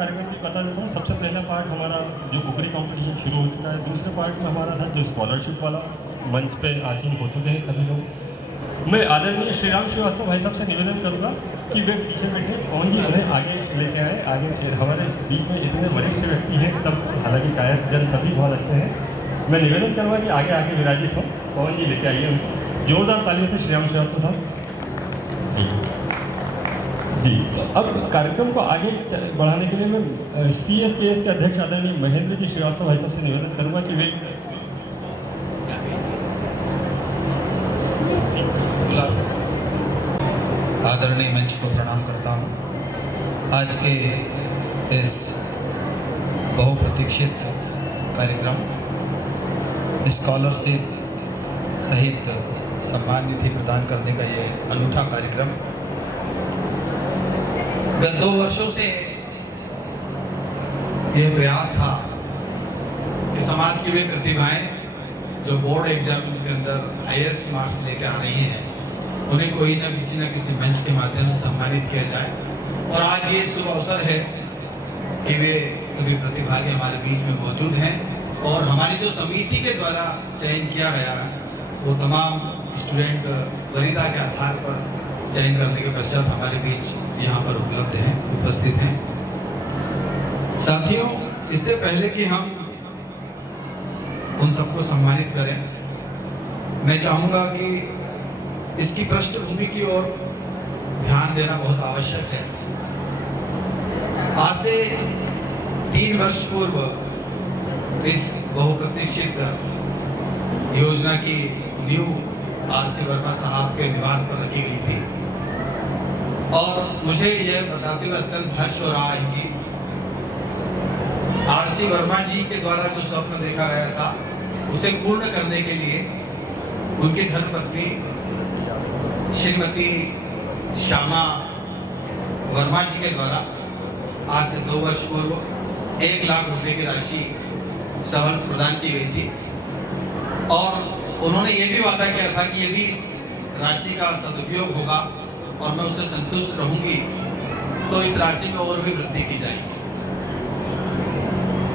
कार्यक्रम भी बता देता हूँ। सबसे पहला पार्ट हमारा जो कुकरी कंपटीशन शुरू हो चुका है। दूसरे पार्ट में हमारा था जो स्कॉलरशिप वाला, मंच पे आसीन हो चुके हैं सभी लोग। मैं आदरणीय श्रीराम श्रीवास्तव भाई साहब से निवेदन करूँगा कि वे पीछे बैठे, पवन जी उन्हें आगे लेके आए। आगे हमारे बीच में इतने वरिष्ठ व्यक्ति हैं सब, हालांकि कायस जन सभी बहुत अच्छे हैं। मैं निवेदन करूँगा कि आगे आके विराजित हो। पवन जी लेके आइए उनको, जोरदार तालियों से श्रीराम श्रीवास्तव साहब जी। तो अब कार्यक्रम को आगे बढ़ाने के लिए मैं CSKS के अध्यक्ष आदरणीय महेंद्र जी श्रीवास्तव भाई साहब से निवेदन करूँगा कि वे आदरणीय मंच को प्रणाम करता हूँ। आज के इस बहुप्रतीक्षित कार्यक्रम स्कॉलरशिप सहित सम्मान निधि प्रदान करने का ये अनूठा कार्यक्रम गत 2 वर्षों से ये प्रयास था कि समाज की वे प्रतिभाएं जो बोर्ड एग्जाम के अंदर हाईएस्ट मार्क्स लेके आ रही हैं, उन्हें कोई ना किसी मंच के माध्यम से सम्मानित किया जाए। और आज ये शुभ अवसर है कि वे सभी प्रतिभागी हमारे बीच में मौजूद हैं और हमारी जो समिति के द्वारा चयन किया गया है वो तमाम स्टूडेंट वरीयता के आधार पर चयन करने के पश्चात हमारे बीच यहाँ पर उपलब्ध हैं, उपस्थित हैं। साथियों, इससे पहले कि हम उन सबको सम्मानित करें, मैं चाहूँगा कि इसकी पृष्ठभूमि की ओर ध्यान देना बहुत आवश्यक है। आज से 3 वर्ष पूर्व इस बहुप्रतीक्षित योजना की नींव RC वर्मा साहब के निवास पर रखी गई थी और मुझे यह बताते हुए अत्यंत हर्ष हो रहा है कि RC वर्मा जी के द्वारा जो स्वप्न देखा गया था उसे पूर्ण करने के लिए उनकी धर्मपत्नी श्रीमती श्यामा वर्मा जी के द्वारा आज से 2 वर्ष पूर्व 1 लाख रुपए की राशि सहर्ष प्रदान की गई थी और उन्होंने ये भी वादा किया था कि यदि इस राशि का सदुपयोग होगा और मैं उससे संतुष्ट रहूंगी तो इस राशि में और भी वृद्धि की जाएगी।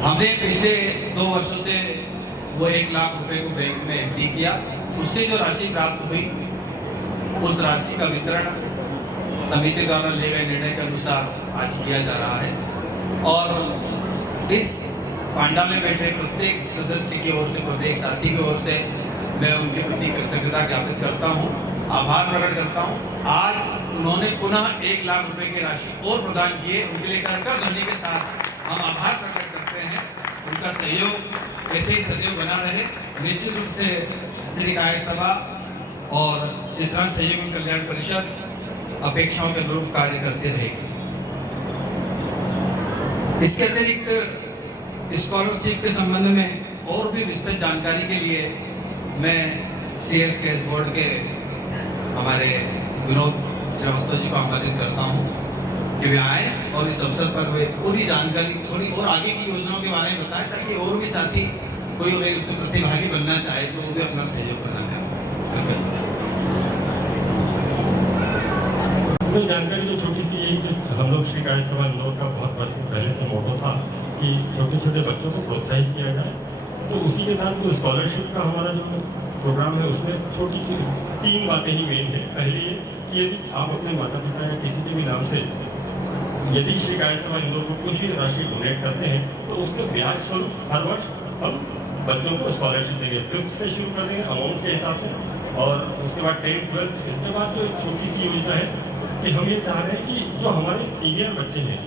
हमने पिछले 2 वर्षों से वो 1 लाख रुपए को बैंक में FD किया, उससे जो राशि प्राप्त हुई उस राशि का वितरण समिति द्वारा लिए गए निर्णय के अनुसार आज किया जा रहा है और इस पांडा में बैठे प्रत्येक सदस्य की ओर से, प्रत्येक साथी की ओर से मैं उनके प्रति कृतज्ञता ज्ञापित करता हूँ, आभार प्रकट करता हूँ। आज उन्होंने पुनः 1 लाख रुपए की राशि और प्रदान किए, उनके लिए कर ध्वनि के साथ हम आभार प्रकट करते हैं। उनका सहयोग ऐसे ही सदैव बना रहे। निश्चित रूप से श्री कायक सभा और चित्रांश सहयोग कल्याण परिषद अपेक्षाओं के अनुरूप कार्य करती रहेगी। इसके अतिरिक्त स्कॉलरशिप के संबंध में और भी विस्तृत जानकारी के लिए मैं CSKS बोर्ड के हमारे विनोद श्रीवास्तव जी को आमंत्रित करता हूं कि वे आए और इस अवसर पर वे पूरी जानकारी, थोड़ी और आगे की योजनाओं के बारे में बताएं ताकि और भी साथी कोई उसमें प्रतिभागी बनना चाहे तो वो भी अपना सहयोग प्रदान करें। जानकारी जो छोटी सी यही, जो हम लोग श्री कायस सभा इंदौर का बहुत वर्ष पहले से मोटो था कि छोटे छोटे बच्चों को प्रोत्साहित किया जाए, तो उसी के साथ जो स्कॉलरशिप का हमारा जो प्रोग्राम है उसमें छोटी सी 3 बातें ही मेन है। पहली ये कि यदि आप अपने माता पिता या किसी के भी नाम से यदि श्री कायस सभा इंदौर को कुछ भी राशि डोनेट करते हैं तो उसके ब्याज स्वरूप हर वर्ष हम बच्चों को स्कॉलरशिप देंगे। 5th से शुरू कर देंगे अमाउंट के हिसाब से और उसके बाद 10th 12th। इसके बाद जो एक छोटी सी योजना है कि हम ये चाह रहे हैं कि जो हमारे सीनियर बच्चे हैं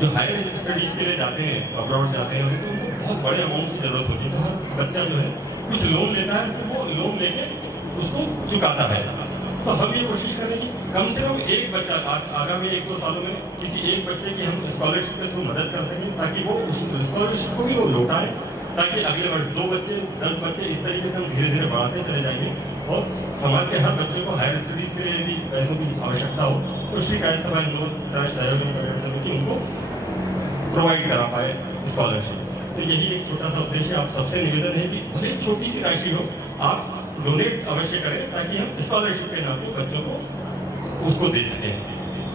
जो हायर स्टडीज़ के लिए जाते हैं, अब्रॉड जाते हैं, तो उनको बहुत बड़े अमाउंट की ज़रूरत होती है। तो हर बच्चा जो है कुछ लोन लेता है, फिर वो लोन लेके उसको चुकाता है। तो हम ये कोशिश करें कि कम से कम एक बच्चा आगामी 1-2 सालों में किसी एक बच्चे की हम स्कॉलरशिप के थ्रू मदद कर सकें ताकि वो उस स्कॉलरशिप को भी वो लौटाए, ताकि अगले वर्ष 2 बच्चे 10 बच्चे इस तरीके से हम धीरे धीरे बढ़ाते चले जाएंगे और समाज के हर बच्चे को हायर स्टडीज़ के लिए यदि पैसों की आवश्यकता हो तो श्री कायस सभा इंदौर सहयोग कल्याण समिति उनको प्रोवाइड करा पाए स्कॉलरशिप। तो यही एक छोटा सा उद्देश्य। आप सबसे निवेदन है कि भले छोटी सी राशि हो, आप डोनेट अवश्य करें ताकि हम स्कॉलरशिप के नाम पे बच्चों को उसको दे सकें।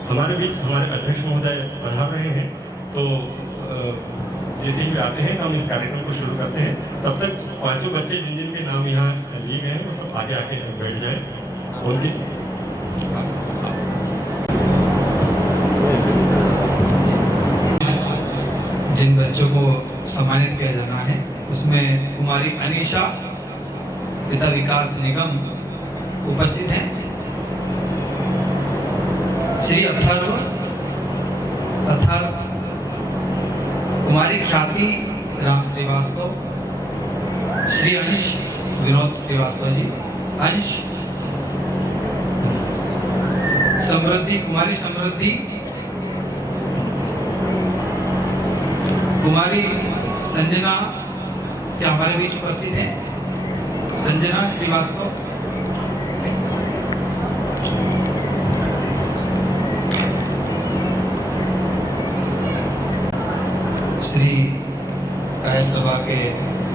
हमारे बीच हमारे अध्यक्ष महोदय पधार रहे हैं तो जैसे ही आते हैं तो हम इस कार्यक्रम को शुरू करते हैं। तब तक पांचों बच्चे जिन जिन के नाम यहाँ लिए गए हैं वो सब आगे आके बैठ जाए। उनकी जिन बच्चों को सम्मानित किया जाना है उसमें कुमारी अनीशा पिता विकास निगम उपस्थित हैं। श्री अथर्व कुमारी ख्याति राम श्रीवास्तव, श्री अंश विनोद श्रीवास्तव जी, अंश समृद्धि कुमारी समृद्धि, कुमारी संजना क्या हमारे बीच उपस्थित हैं? संजना श्रीवास्तव, श्री कायस्थ सभा के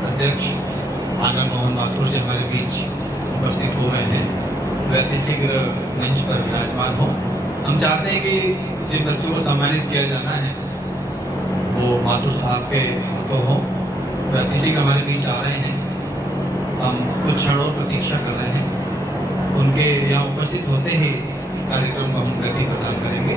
अध्यक्ष आनंद मोहन माथुर जी हमारे बीच उपस्थित हो गए हैं। वे अतिशीघ्र मंच पर विराजमान हो। हम चाहते हैं कि जिन बच्चों को सम्मानित किया जाना है वो माथुर साहब के हाथों हो। वे अतिशीघ्र हमारे बीच आ रहे हैं। हम कुछ क्षण और प्रतीक्षा कर रहे हैं। उनके यहाँ उपस्थित होते ही इस कार्यक्रम को हम गति प्रदान करेंगे।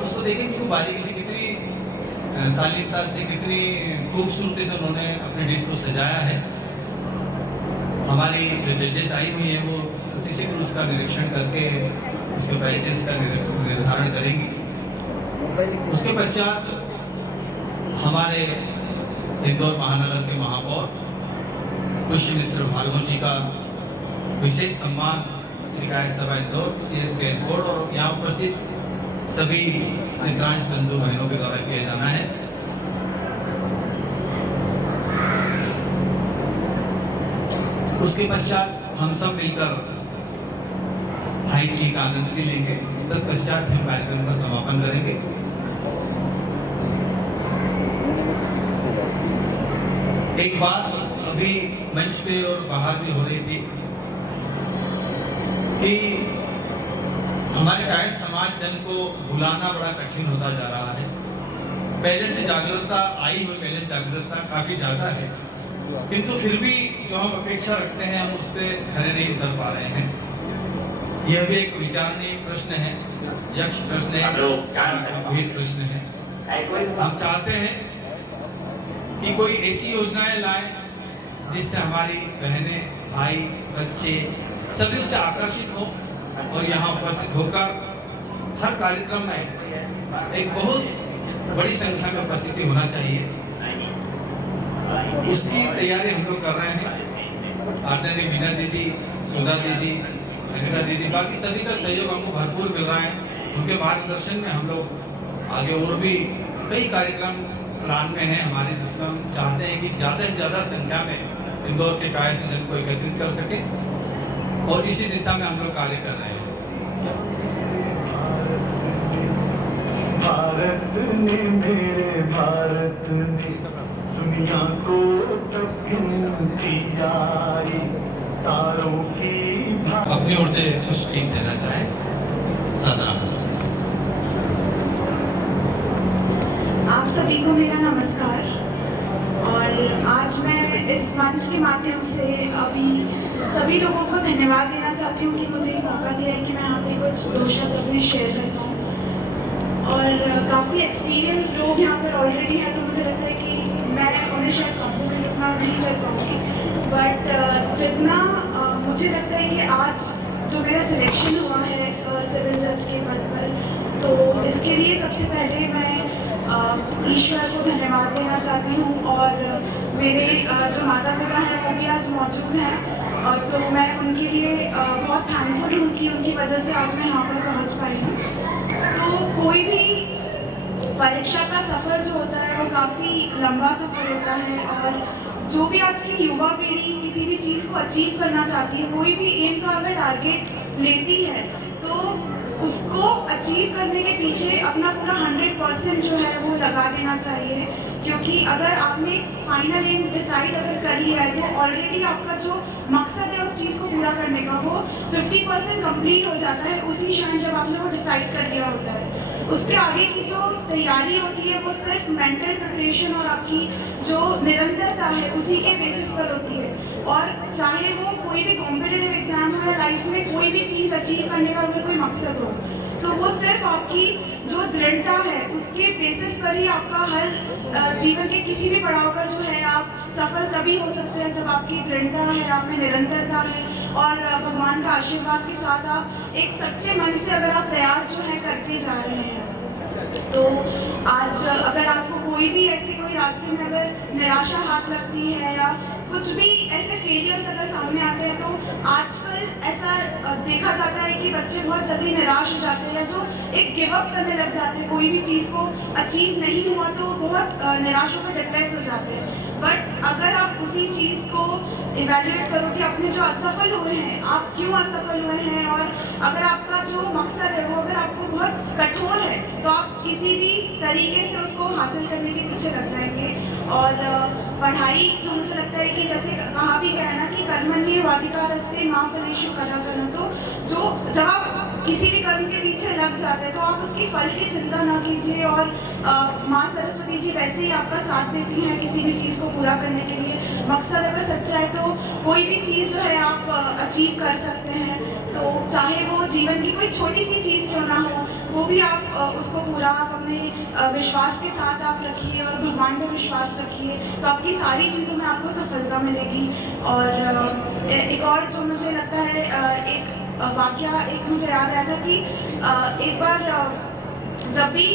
उसको देखें कि बारीकी से कितनी शालीनता से कितनी खूबसूरती से उन्होंने अपने डिश को सजाया है। हमारी जो जजेस आई हुई हैं वो अतिशीघ्र उसका निरीक्षण करके उसके प्राइजेस का निर्धारण करेंगी। उसके पश्चात हमारे इंदौर महानगर के महापौर पुष्यमित्र भार्गव जी का विशेष सम्मान श्री कायस्थ सभा इंदौर CSK बोर्ड और यहाँ उपस्थित सभी चित्रांश बंधु बहनों के द्वारा किया जाना है। उसके पश्चात हम सब मिलकर हाई टी का आनंद भी लेंगे। तत्पश्चात हम कार्यक्रम का समापन करेंगे। एक बात अभी मंच पे और बाहर भी हो रही थी कि हमारे कायस्थ समाज जन को भुलाना बड़ा कठिन होता जा रहा है। पहले से जागरूकता आई हुई, पहले से जागरूकता काफी ज्यादा है, किंतु फिर भी जो हम अपेक्षा रखते हैं हम उस पर खरे नहीं उतर पा रहे हैं। यह भी एक विचारणीय प्रश्न है, यक्ष प्रश्न है, गंभीर प्रश्न है। हम चाहते हैं कि कोई ऐसी योजनाएं लाए जिससे हमारी बहनें, भाई, बच्चे सभी उससे आकर्षित हो और यहाँ उपस्थित होकर हर कार्यक्रम में एक बहुत बड़ी संख्या में उपस्थिति होना चाहिए। उसकी तैयारी हम लोग कर रहे हैं। आदरणीय वीना दीदी, सुधा दीदी, अनिता दीदी, बाकी सभी का सहयोग हमको भरपूर मिल रहा है। उनके मार्गदर्शन में हम लोग आगे और भी कई कार्यक्रम प्लान में हैं हमारे, जिसमें हम चाहते हैं कि ज़्यादा से ज़्यादा संख्या में इंदौर के कायस्थ जन को एकत्रित कर सके और इसी दिशा में हम लोग कार्य कर रहे हैं। भारत ने, मेरे भारत ने दुनिया को तारों की अपनी ओर से कुछ टिप देना चाहे सदा। आप सभी को मेरा नमस्कार। और आज मैं इस मंच के माध्यम से अभी सभी लोगों को धन्यवाद देना चाहती हूँ कि मुझे ये मौका दिया है कि मैं यहाँ पे कुछ दो शब्द अपने शेयर कर पाऊँ। और काफ़ी एक्सपीरियंस लोग यहाँ पर ऑलरेडी हैं, तो मुझे लगता है कि मैं उन्हें शायद कॉम्प्लीमेंट उतना नहीं कर पाऊँगी, बट जितना मुझे लगता है कि आज जो मेरा सिलेक्शन हुआ है सिविल जज के पद पर, तो इसके लिए सबसे पहले मैं ईश्वर को धन्यवाद देना चाहती हूँ। और मेरे जो माता पिता हैं वो भी आज मौजूद हैं, और तो मैं उनके लिए बहुत थैंकफुल हूँ कि उनकी वजह से आज मैं यहाँ पर पहुँच पाई हूँ। तो कोई भी परीक्षा का सफ़र जो होता है वो काफ़ी लंबा सफ़र होता है, और जो भी आज की युवा पीढ़ी किसी भी चीज़ को अचीव करना चाहती है, कोई भी एम का अगर टारगेट लेती है तो उसको अचीव करने के पीछे अपना पूरा 100% जो है वो लगा देना चाहिए। क्योंकि अगर आपने फाइनल एम डिसाइड अगर कर लिया है तो ऑलरेडी आपका जो मकसद है उस चीज़ को पूरा करने का वो 50% कंप्लीट हो जाता है उसी क्षण जब आपने वो डिसाइड कर लिया होता है। उसके आगे की जो तैयारी होती है वो सिर्फ मेंटल प्रिपरेशन और आपकी जो निरंतरता है उसी के बेसिस पर होती है। और चाहे वो कोई भी कॉम्पिटिटिव एग्जाम हो या लाइफ में कोई भी चीज़ अचीव करने का अगर कोई मकसद हो तो वो सिर्फ आपकी जो दृढ़ता है उसके बेसिस पर ही आपका हर जीवन के किसी भी पड़ाव पर जो है आप सफल तभी हो सकते हैं जब आपकी दृढ़ता है, आप में निरंतरता है और भगवान का आशीर्वाद के साथ आप एक सच्चे मन से अगर आप प्रयास जो है करते जा रहे हैं। तो आज अगर आपको कोई भी ऐसे कोई रास्ते में अगर निराशा हाथ लगती है या कुछ भी ऐसे फेलियर्स अगर सामने आते हैं तो आजकल ऐसा देखा जाता है कि बच्चे बहुत जल्दी निराश हो जाते हैं या जो एक गिव अप करने लग जाते हैं, कोई भी चीज़ को अचीव नहीं हुआ तो बहुत निराश होकर डिप्रेस हो जाते हैं। बट अगर आप उसी चीज़ को इवैल्यूएट करो कि अपने जो असफल हुए हैं आप क्यों असफल हुए हैं और अगर आपका जो मकसद है वो अगर आपको बहुत कठोर है तो आप किसी भी तरीके से उसको हासिल करने के पीछे लग जाएंगे। और पढ़ाई जो मुझे लगता है कि जैसे कहा भी गया है ना कि कर्मण्येवाधिकारस्ते मा फलेषु कदाचन, तो जो जब आप किसी भी कर्म के पीछे लग जाते हैं तो आप उसकी फल की चिंता ना कीजिए और माँ सरस्वती जी वैसे ही आपका साथ देती हैं किसी भी चीज़ को पूरा करने के लिए। मकसद अगर सच्चा है तो कोई भी चीज़ जो है आप अचीव कर सकते हैं। तो चाहे वो जीवन की कोई छोटी सी चीज़ क्यों ना हो वो भी आप उसको पूरा आप अपने विश्वास के साथ आप रखिए और भगवान पे विश्वास रखिए तो आपकी सारी चीज़ों में आपको सफलता मिलेगी। और एक और जो मुझे लगता है एक वाकया एक मुझे याद आया था कि एक बार जब भी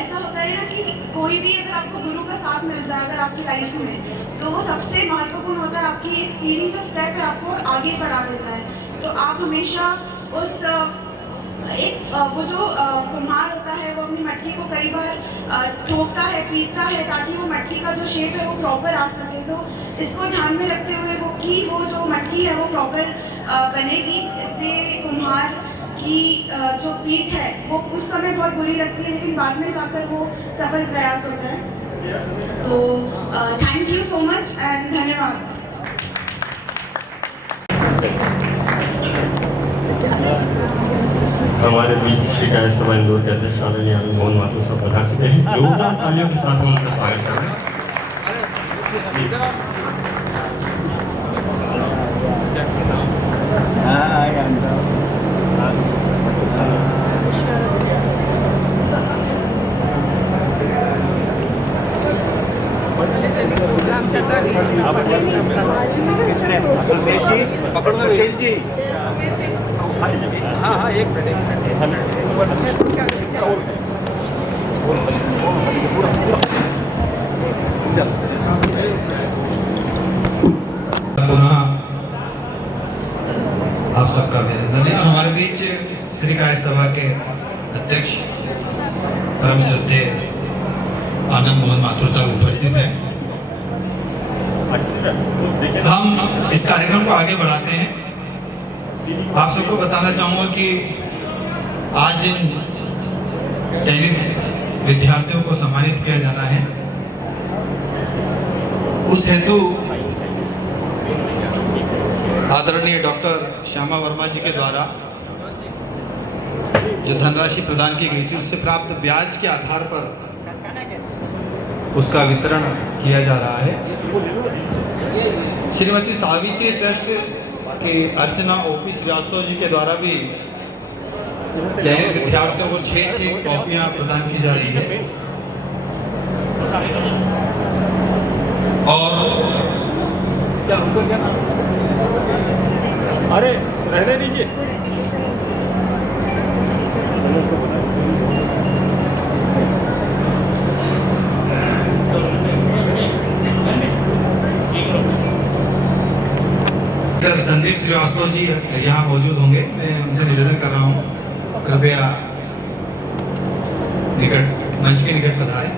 ऐसा होता है ना कि कोई भी अगर आपको गुरु का साथ मिल जाए अगर आपकी लाइफ में तो वो सबसे महत्वपूर्ण होता है। आपकी एक सीढ़ी जो स्टेप है आपको आगे बढ़ा देता है। तो आप हमेशा उस वो जो कुम्हार होता है वो अपनी मटकी को कई बार ठोकता है, पीटता है ताकि वो मटकी का जो शेप है वो प्रॉपर आ सके। तो इसको ध्यान में रखते हुए वो जो मटकी है वो प्रॉपर बनेगी। इसलिए कुम्हार की जो पीठ है वो उस समय बहुत बुरी लगती है लेकिन बाद में जाकर वो सफल प्रयास होता है। तो thank you so much and धन्यवाद। हमारे बीच श्री गाय सभा इंदौर के अध्यक्ष आदरणीय मोहन माथुर साहब पधार चुके हैं। जोरदार तालियों के साथ हम उनका स्वागत कर रहे हैं। पकड़ना जी। हाँ हाँ एक मिनट पुनः आप सबका अभिनंदन है। और हमारे बीच श्री गाय सभा के अध्यक्ष परम श्रद्धेय आनंद मोहन माथुर साहब उपस्थित हैं। हम इस कार्यक्रम को आगे बढ़ाते हैं। आप सबको बताना चाहूँगा कि आज जिन चयनित विद्यार्थियों को सम्मानित किया जाना है उस हेतु आदरणीय डॉक्टर श्यामा वर्मा जी के द्वारा जो धनराशि प्रदान की गई थी उससे प्राप्त ब्याज के आधार पर उसका वितरण किया जा रहा है। श्रीमती सावित्री ट्रस्ट के अर्चना ओपी श्रीवास्तव जी के द्वारा भी चयनित विद्यार्थियों को 6 कॉपियां प्रदान की जा रही है। और अरे रहने दीजिए। संदीप श्रीवास्तव जी यहाँ मौजूद होंगे। मैं उनसे निवेदन कर रहा हूँ कृपया मंच के निकट पधारें।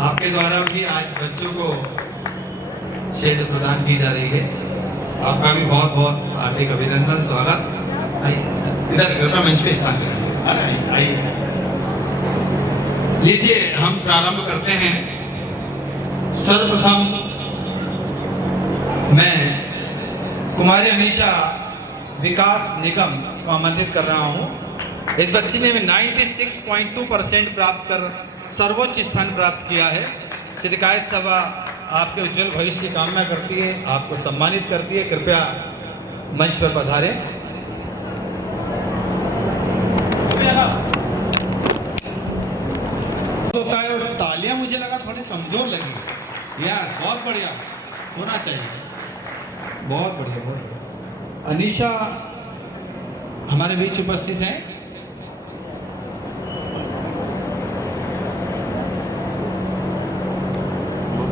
आपके द्वारा भी आज बच्चों को शेल्ड प्रदान की जा रही है। आपका भी बहुत बहुत हार्दिक अभिनंदन, स्वागत। इधर कृपया मंच पे स्थान करें। आइए। लीजिए हम प्रारंभ करते हैं। सर्वप्रथम मैं कुमारी अनीशा विकास निगम को आमंत्रित कर रहा हूं। इस बच्ची ने 96.2% प्राप्त कर सर्वोच्च स्थान प्राप्त किया है। शिकायत सभा आपके उज्जवल भविष्य की कामना करती है, आपको सम्मानित करती है। कृपया मंच पर पधारें। होता है और तालियां मुझे लगा थोड़ी कमजोर लगी। यस, बहुत बढ़िया होना चाहिए, बहुत बढ़िया, बहुत बढ़िया। अनीशा हमारे बीच उपस्थित है।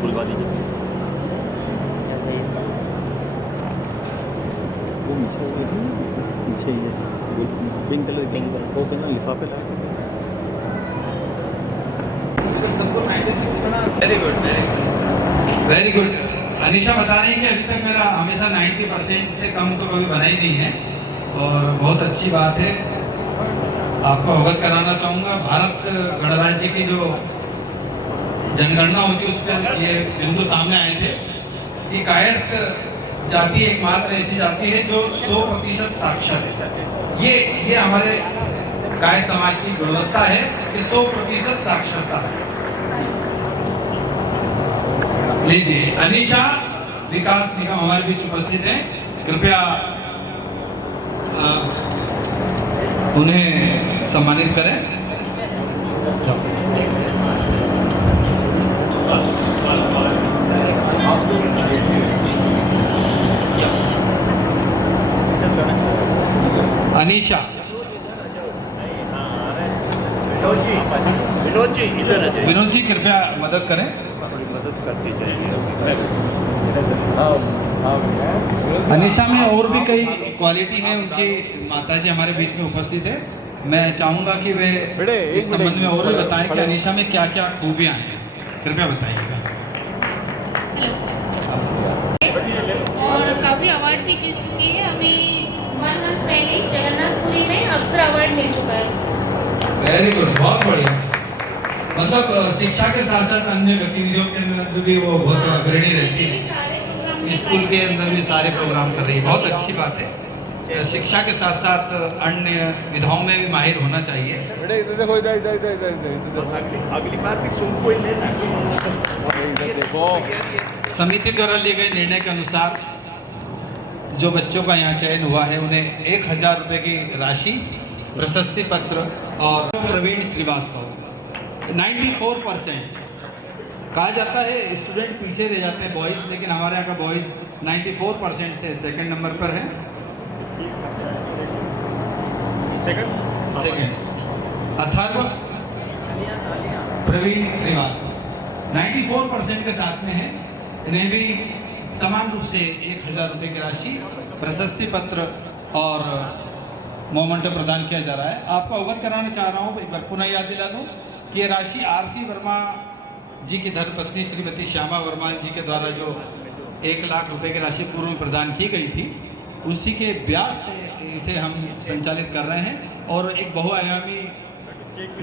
बुलवा दीजिए प्लीज। वो पीछे ये पिंक कलर के वो पे ना लिफाफे लगा के सबको 96 बना। Very good, very good, very good. Anisha बता रही है कि अभी तक मेरा हमेशा 90% से कम तो कभी बना ही नहीं है, और बहुत अच्छी बात है। आपको अवगत कराना चाहूँगा, भारत गणराज्य की जो जनगणना होती है उस पर ये बिंदु सामने आए थे कि कायस्थ जाति एकमात्र ऐसी जाति है जो 100% साक्षर है। ये हमारे कायस्थ समाज की गुणवत्ता है कि 100% साक्षरता है। लीजिए, अनीशा विकास निगम हमारे बीच उपस्थित है। कृपया उन्हें सम्मानित करें। अनीशा, विनोद जी इधर है। विनोद जी कृपया मदद करें। मदद करती जाइए। अनीशा में और भी कई क्वालिटी है, उनकी माताजी हमारे बीच में उपस्थित है। मैं चाहूँगा कि वे इस संबंध में और भी बताएं कि अनीशा में क्या क्या खूबियाँ हैं। कृपया बताइएगा। और काफ़ी अवार्ड भी जीत चुकी है। अभी 1 मंथ पहले जगन्नाथपुरी में अप्सरा अवार्ड मिल चुका है उसको। वेरी गुड, बहुत बढ़िया। मतलब शिक्षा के साथ साथ अन्य गतिविधियों के अंदर भी वो बहुत अग्रणी रहती है। स्कूल के अंदर भी सारे प्रोग्राम कर रही है, बहुत अच्छी बात है। शिक्षा के साथ साथ अन्य विधाओं में भी माहिर होना चाहिए। अगली बार भी तुमको ही लेना। समिति द्वारा लिए गए निर्णय के अनुसार जो बच्चों का यहाँ चयन हुआ है उन्हें 1000 रुपये की राशि, प्रशस्ति पत्र और प्रवीण श्रीवास्तव 94%। कहा जाता है स्टूडेंट पीछे रह जाते हैं बॉयज़, लेकिन हमारे यहाँ का बॉयज़ 94% से सेकंड नंबर पर है। सेकंड अथर्व प्रवीण श्रीवास्तव 94% के साथ में है। इन्हें भी समान रूप से 1000 रुपये की राशि, प्रशस्ति पत्र और मोमेंटो प्रदान किया जा रहा है। आपको अवगत कराना चाह रहा हूँ, एक बार पुनः याद दिला दूँ कि ये राशि RC वर्मा जी की धर्मपत्नी श्रीमती श्यामा वर्मा जी के द्वारा जो 1 लाख रुपए की राशि पूर्व में प्रदान की गई थी, उसी के ब्याज से इसे हम संचालित कर रहे हैं। और एक बहुआयामी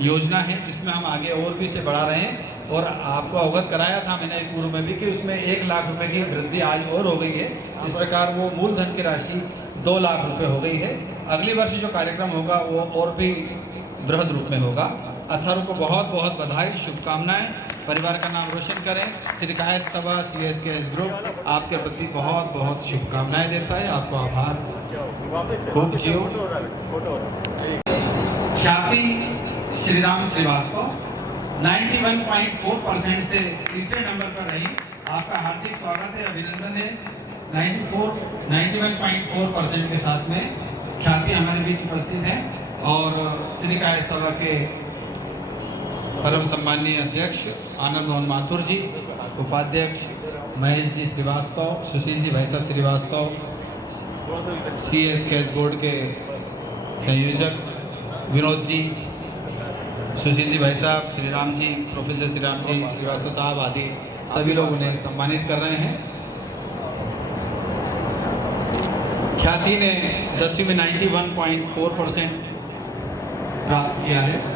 योजना है जिसमें हम आगे और भी इसे बढ़ा रहे हैं। और आपको अवगत कराया था मैंने पूर्व में भी कि उसमें 1 लाख रुपए की वृद्धि आज और हो गई है। इस प्रकार वो मूलधन की राशि 2 लाख रुपए हो गई है। अगले वर्ष जो कार्यक्रम होगा वो और भी बृहद रूप में होगा। अथर्व को बहुत बहुत बधाई, शुभकामनाएं। परिवार का नाम रोशन करें। शिकायत सभा CSKS ग्रुप आपके प्रति बहुत बहुत शुभकामनाएं देता है। आपको आभार, खूब जियो। ख्याति श्रीराम श्रीवास्तव 91.4% से तीसरे नंबर पर रही। आपका हार्दिक स्वागत है, अभिनंदन है। 91.4% के साथ में ख्याति हमारे बीच उपस्थित है। और शिकायत सभा के परम सम्माननीय अध्यक्ष आनंद मोहन माथुर जी, उपाध्यक्ष महेश जी श्रीवास्तव, सुशील जी भाई साहब श्रीवास्तव, CSKS बोर्ड के संयोजक विनोद जी, सुशील जी भाई साहब, श्रीराम जी, प्रोफेसर श्रीराम जी श्रीवास्तव साहब आदि सभी लोग उन्हें सम्मानित कर रहे हैं। ख्याति ने 10वीं में 91.4% प्राप्त किया है।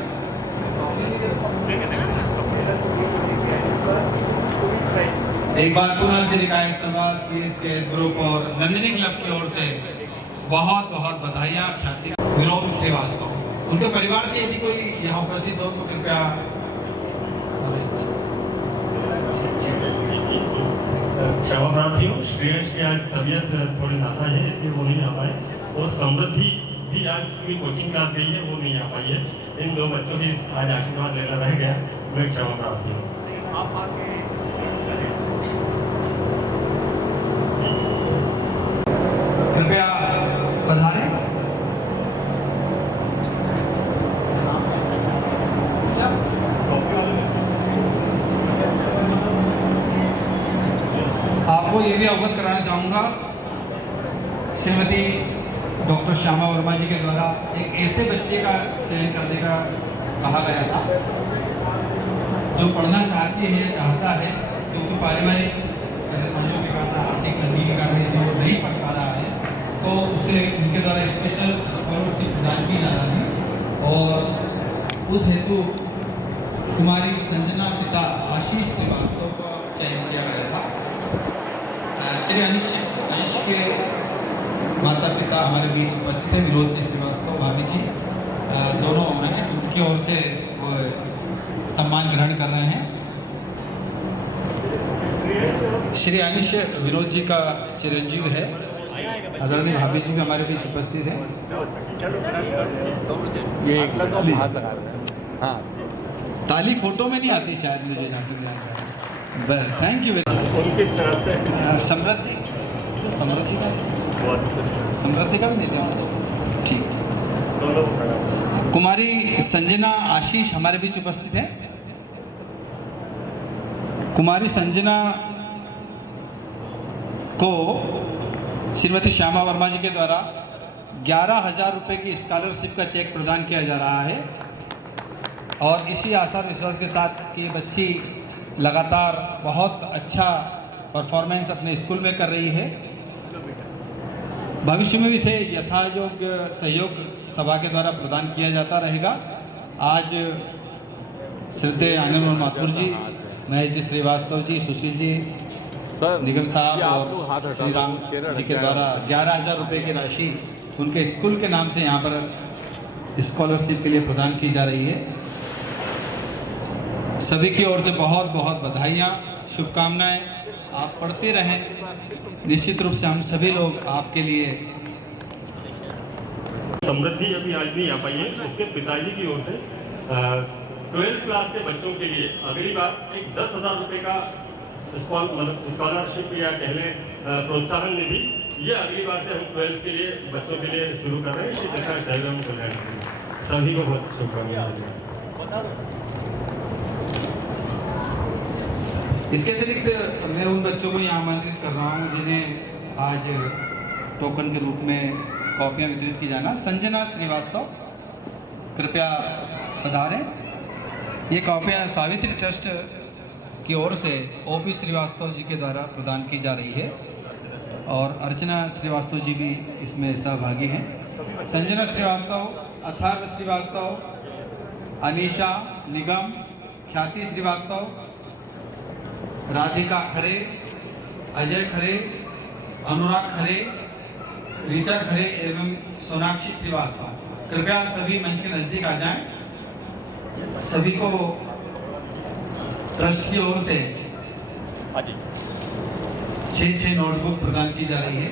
एक बार पुनः श्री गायक समाज CSKS ग्रुप और नंदिनी क्लब की ओर से बहुत बहुत बधाइयाँ। ख्याति विनोद श्रीवास्तव, उनके परिवार से यदि कोई यहाँ उपस्थित हो तो कृपया। क्षमा प्रार्थियों, श्रेयस की आज तबीयत थोड़ी नासाज है, इसलिए वो नहीं आ पाए। और समृद्धि भी आज की कोचिंग क्लास गई है, वो नहीं आ पाई है। इन दो बच्चों की आज आशीर्वाद लेना रह गया, मैं क्षमा प्रार्थी हूँ। कृपया पधारें। आपको ये भी अवगत कराना चाहूँगा, श्रीमती डॉक्टर श्यामा वर्मा जी के द्वारा एक ऐसे बच्चे का चयन करने का कहा गया था जो पढ़ना चाहती है, चाहता है, क्योंकि पारिवारिक परेशानियों के कारण, आर्थिक तंगी के कारण इसमें वो नहीं पढ़ पा रहा है, तो उसे उनके द्वारा स्पेशल स्कॉलरशिप प्रदान की जा रही है। और उस हेतु कुमारी संजना पिता आशीष श्रीवास्तव का चयन किया गया था। श्री अंश के माता पिता हमारे बीच उपस्थित हैं, विनोद जी श्रीवास्तव, भाभी जी दोनों हैं, उनकी ओर से सम्मान ग्रहण कर रहे हैं। श्री अंश विनोद जी का चिरंजीव है, आदरणीय भाभी जी भी हमारे बीच उपस्थित हैं। ये हाथ लगा रहे हैं। हाँ, ताली फोटो में नहीं आती शायद, मुझे जहाँ तक थैंक यू वेरी उनकी तरफ से समृद्धि का भी देते हैं, ठीक। दोनों कुमारी संजना आशीष हमारे बीच उपस्थित है। कुमारी संजना को श्रीमती श्यामा वर्मा जी के द्वारा 11,000 रुपये की स्कॉलरशिप का चेक प्रदान किया जा रहा है। और इसी आशा और विश्वास के साथ कि बच्ची लगातार बहुत अच्छा परफॉर्मेंस अपने स्कूल में कर रही है, भविष्य में भी इसे यथायोग्य सहयोग सभा के द्वारा प्रदान किया जाता रहेगा। आज श्रद्धेय आनंद माथुर जी, महेश जी श्रीवास्तव जी, सुशील जी, निगम साहब और श्री राम जी के द्वारा 11,000 रुपये की राशि उनके स्कूल के नाम से यहाँ पर स्कॉलरशिप के लिए प्रदान की जा रही है। सभी की ओर से बहुत बहुत बधाइयाँ, शुभकामनाएं। आप पढ़ते रहें, निश्चित रूप से हम सभी लोग आपके लिए। समृद्धि अभी आज नहीं आ पाई है, उसके पिताजी की ओर से 12th क्लास के बच्चों के लिए अगली बार एक 10,000 रुपये का स्कॉलरशिप या कह लें प्रोत्साहन निधि, ये अगली बार से हम 12th के लिए बच्चों के लिए शुरू कर रहे हैं। श्री प्रकाश शैलम कल्याण सभी को बहुत शुभकामनाएं। इसके अतिरिक्त मैं उन बच्चों को यहाँ आमंत्रित कर रहा हूँ जिन्हें आज टोकन के रूप में कॉपियाँ वितरित की जाना। संजना श्रीवास्तव, कृपया पधारें। ये कॉपियाँ सावित्री ट्रस्ट की ओर से OP श्रीवास्तव जी के द्वारा प्रदान की जा रही है और अर्चना श्रीवास्तव जी भी इसमें सहभागी हैं। संजना श्रीवास्तव, अथर्व श्रीवास्तव, अनीशा निगम, ख्याति श्रीवास्तव, राधिका खरे, अजय खरे, अनुराग खरे, ऋचा खरे एवं सोनाक्षी श्रीवास्तव, कृपया सभी मंच के नज़दीक आ जाएं। सभी को ट्रस्ट की ओर से 6 नोटबुक प्रदान की जा रही है,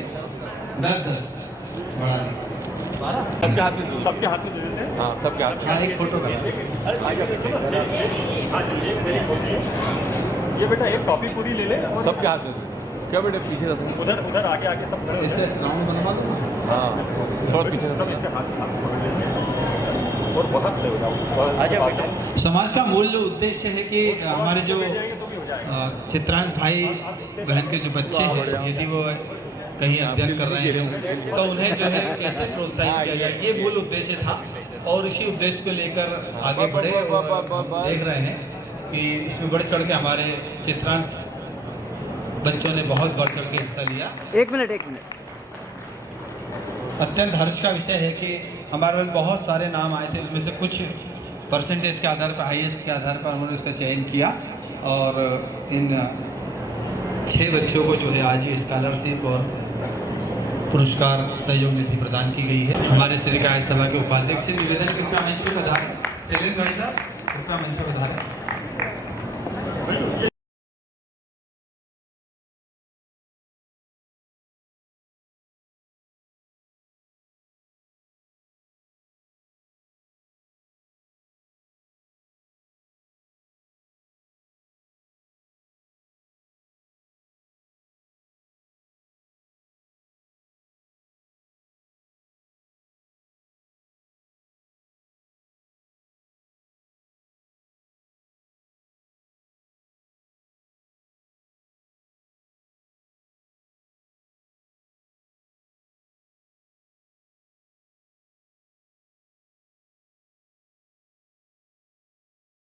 10 सबके हाथ में, सबके हाथ में दे देते हैं। हाँ, सबके हाथ में एक फोटो का। ये बेटा एक कॉपी पूरी ले ले, सबके हाथ में। क्या बेटा पीछे उधर उधर आगे आगे सब खड़े हो इसे राउंड बनवा दो। हाँ, थोड़ा पीछे सब इसके हाथ और बहुत खड़े हो जाओ। समाज का मूल उद्देश्य है कि हमारे जो चित्रांश भाई बहन के जो बच्चे हैं, यदि वो कहीं अध्ययन कर रहे हैं तो उन्हें जो है कैसे प्रोत्साहित किया जाए, ये मूल उद्देश्य था। और इसी उद्देश्य को लेकर आगे बढ़े। देख रहे हैं कि इसमें बढ़ चढ़ के हमारे चित्रांश बच्चों ने बहुत बढ़ चढ़ के हिस्सा लिया। एक मिनट। अत्यंत हर्ष का विषय है कि हमारे पास बहुत सारे नाम आए थे, उसमें से कुछ परसेंटेज के आधार पर, हाईएस्ट के आधार पर उन्होंने उसका चयन किया और इन 6 बच्चों को जो है आज ये स्कॉलरशिप और पुरस्कार सहयोग निधि प्रदान की गई है। हमारे श्री गाय सभा के उपाध्यक्ष निवेदन कृपया मंच पर पधारें। शैलेंद्र भाई साहब कृपया मंच पर पधारें।